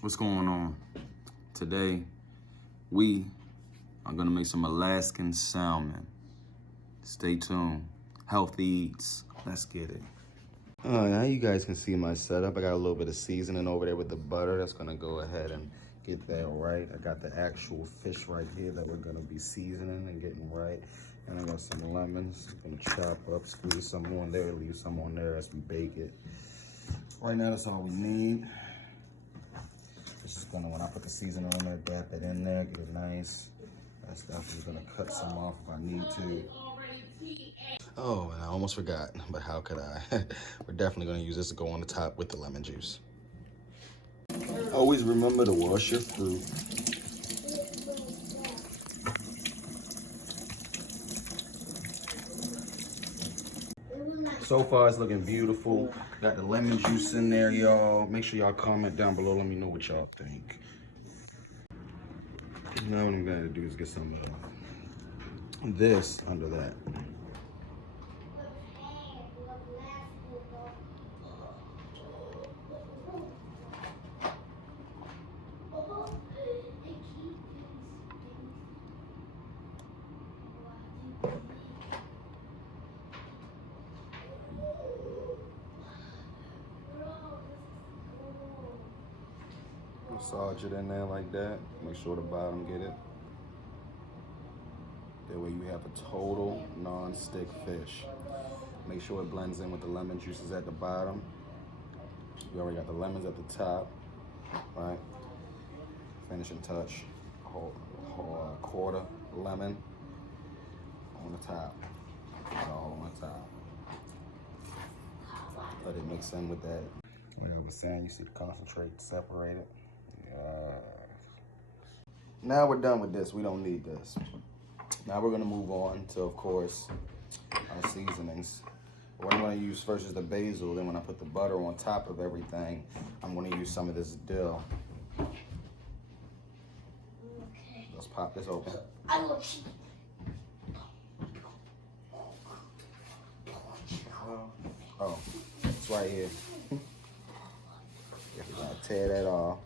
What's going on? Today, we are gonna make some Alaskan salmon. Stay tuned. Healthy eats. Let's get it. Now you guys can see my setup. I got a little bit of seasoning over there with the butter. That's gonna go ahead and get that right. I got the actual fish right here that we're gonna be seasoning and getting right. And I got some lemons. I'm gonna chop up, squeeze some on there, leave some on there as we bake it. Right now, that's all we need. Just gonna, when I put the seasoning in there, dab it in there, get it nice. That's definitely gonna cut some off if I need to. Oh, and I almost forgot, but how could I? We're definitely gonna use this to go on the top with the lemon juice. Always remember to wash your fruit. So far, it's looking beautiful. Got the lemon juice in there, y'all. Make sure y'all comment down below. Let me know what y'all think. Now what I'm gonna do is get some of this under that. Massage it in there like that. Make sure the bottom get it. That way you have a total non-stick fish. Make sure it blends in with the lemon juices at the bottom. We already got the lemons at the top, right? Finishing touch, whole quarter lemon on the top. All on the top. Let it mix in with that. Like I was saying, you see the concentrate separated. Now we're done with this. We don't need this. Now we're gonna move on to, of course, our seasonings. What I'm gonna use first is the basil. Then when I put the butter on top of everything, I'm gonna use some of this dill. Okay. Let's pop this open. Oh, it's right here. If you gotta tear that off.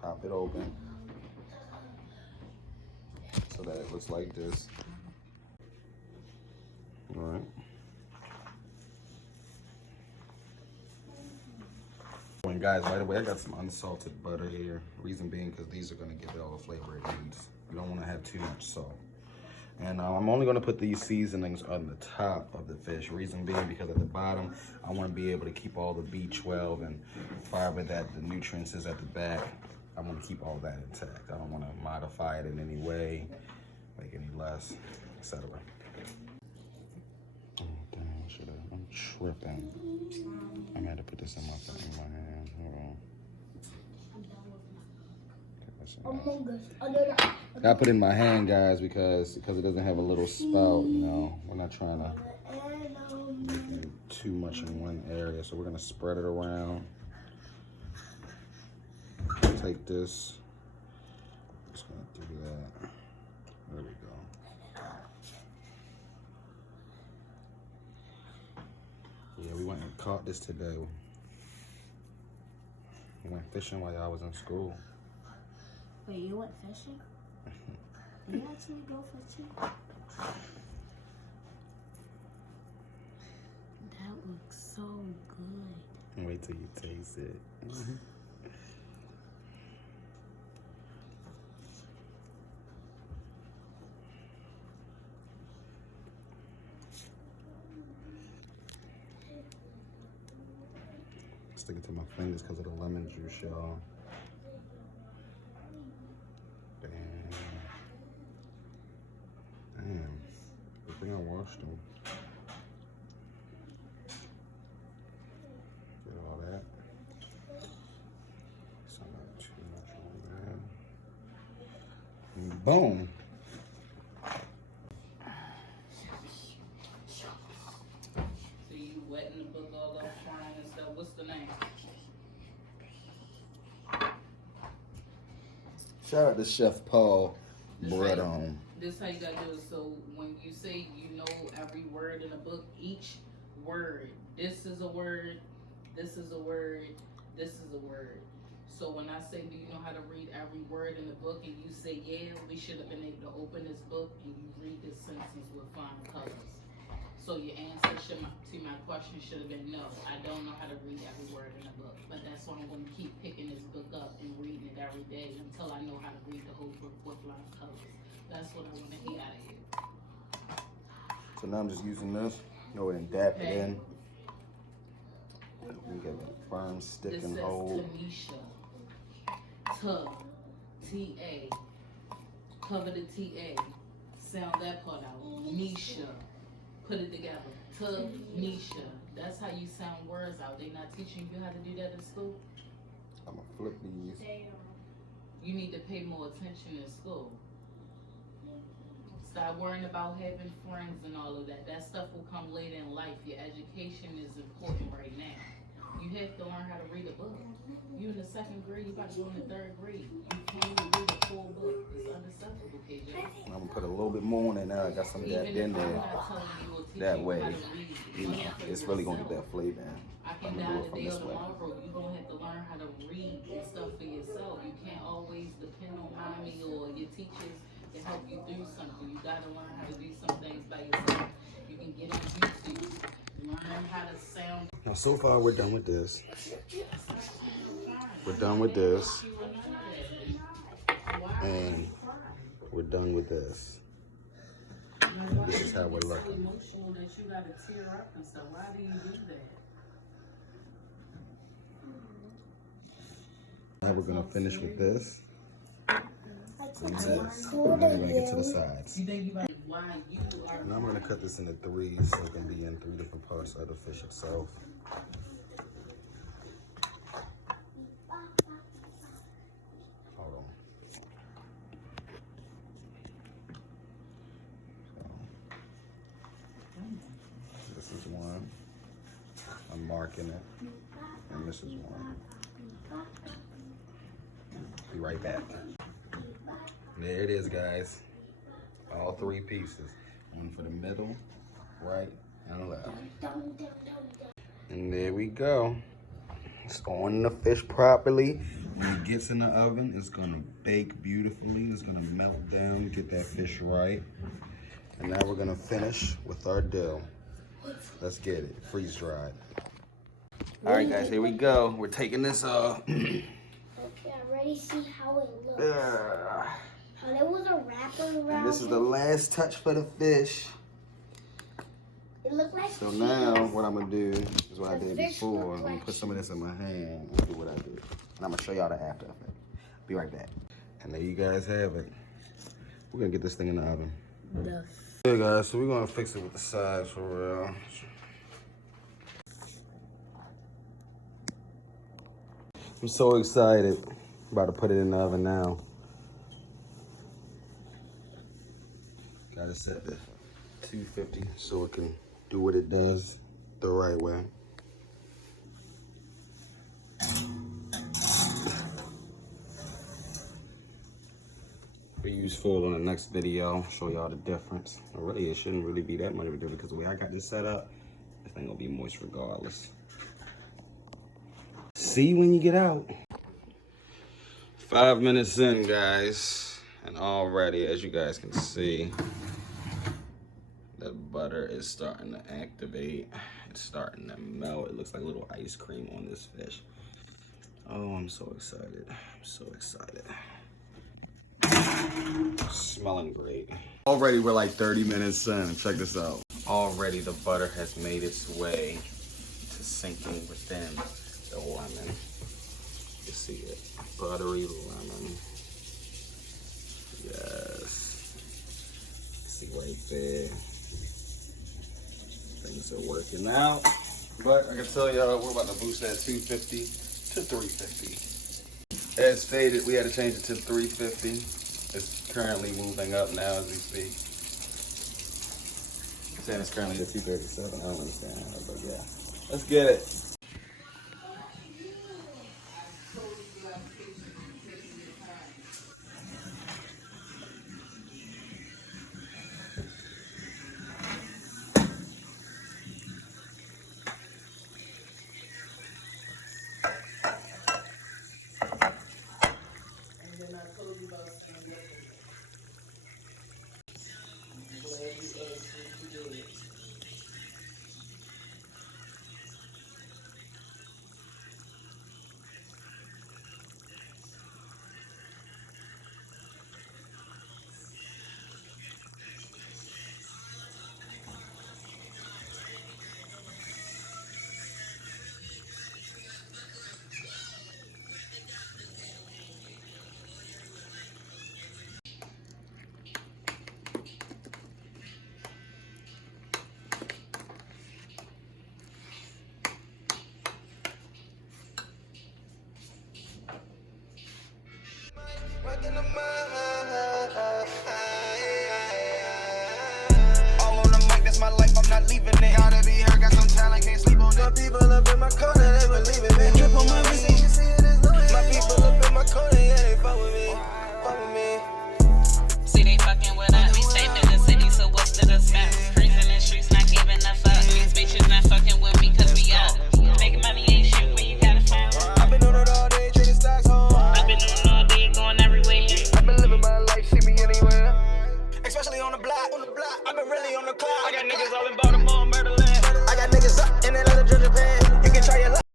Pop it open so that it looks like this. All right. And guys, right away, I got some unsalted butter here. Reason being, because these are gonna give it all the flavor it needs. You don't wanna have too much salt. And I'm only gonna put these seasonings on the top of the fish. Reason being, because at the bottom, I wanna be able to keep all the B12 and fiber that the nutrients is at the back. I want to keep all that intact. I don't want to modify it in any way, make any less, etc. Oh, damn, I'm tripping. I'm gonna have to put this in my hand. Hold on. I gotta put it in my hand, guys, because it doesn't have a little spout, you know. We're not trying to make it too much in one area, so we're gonna spread it around. Take this, just gonna do that. There we go. Yeah, we went and caught this today. We went fishing while I was in school. Wait, you went fishing? You actually go fishing? That looks so good. Wait till you taste it. Sticking to my fingers because of the lemon juice, y'all. Damn. Good thing I washed them. Get all that. So not too much on that. And boom. So you wetting the book all up, frying and stuff. What's the name? Shout out to Chef Paul Breton. This how you gotta do it. So when you say you know every word in a book, each word. This is a word. This is a word. This is a word. So when I say, do you know how to read every word in the book? And you say, yeah, we should have been able to open this book and you read this sentence with flying colors. So your answer to my question should have been no. I don't know how to read every word in the book, but that's why I'm going to keep picking this book up and reading it every day until I know how to read the whole book with flying colors. That's what I want to hear out of you. So now I'm just using this. Go ahead and dap it in. We get a firm stick and hold. Tanisha. T-A. Cover the T-A. Sound that part out. Nisha. Put it together. Tanisha. That's how you sound words out. They not teaching you how to do that in school? I'm gonna flip these. You need to pay more attention in school. Stop worrying about having friends and all of that. That stuff will come later in life. Your education is important right now. You have to learn how to read a book. You in the 2nd grade, you about to go in the 3rd grade. You can't even read a full book. It's unacceptable, KJ. I'm gonna put a little bit more in there. I got some of that in there. That way, you know, it's really gonna get that flavor in. I can die today or tomorrow. You're gonna have to learn how to read and stuff for yourself. You can't always depend on mommy or your teachers to help you do something. You gotta learn how to do some things by yourself. You can get on YouTube, learn how to sound. Now, so far, we're done with this. We're done with this. And we're done with this. This is how we're looking. Emotional that you gotta tear up and stuff. Why do you do that? Now we're gonna finish with this. And this. And then we're gonna get to the sides. Now I'm gonna cut this into 3s so it can be in 3 different parts of the fish itself. Hold on. So, this is one. I'm marking it. And this is one. Be right back. There it is, guys. All 3 pieces. One for the middle, right, and left. And there we go. It's on the fish properly. When it gets in the oven, it's gonna bake beautifully. It's gonna melt down, get that fish right. And now we're gonna finish with our dough. Let's get it, freeze dried. All right, guys, here we go. We're taking this off. Okay, I already see how it looks. How there was a wrapper around. And this is the last touch for the fish. It looked like So cheese. now what I'm gonna do is what I The did fish before. looked I'm gonna like put some of this in my hand and do what I did. And I'm gonna show y'all the after effect. Be right back. And there you guys have it. We're gonna get this thing in the oven. Yeah, guys, so we're gonna fix it with the sides for real. I'm so excited. About to put it in the oven now. Gotta set the 250 so it can do what it does the right way. Be useful on the next video, show y'all the difference. Or really, it shouldn't really be that much of a difference because the way I got this set up, this thing gonna be moist regardless. See when you get out. 5 minutes in, guys, and already, as you guys can see, the butter is starting to activate. It's starting to melt. It looks like a little ice cream on this fish. Oh, I'm so excited. I'm so excited. Smelling great. Already we're like 30 minutes in. Check this out. Already the butter has made its way to sinking within the lemon. You see it. Buttery lemon. Yes. See right there. Things are working out. But I can tell y'all we're about to boost that 250 to 350. As stated, we had to change it to 350. It's currently moving up now as we speak. It's saying it's currently at 237. I don't understand how, but yeah. Let's get it. my life, I'm not leaving it. Gotta be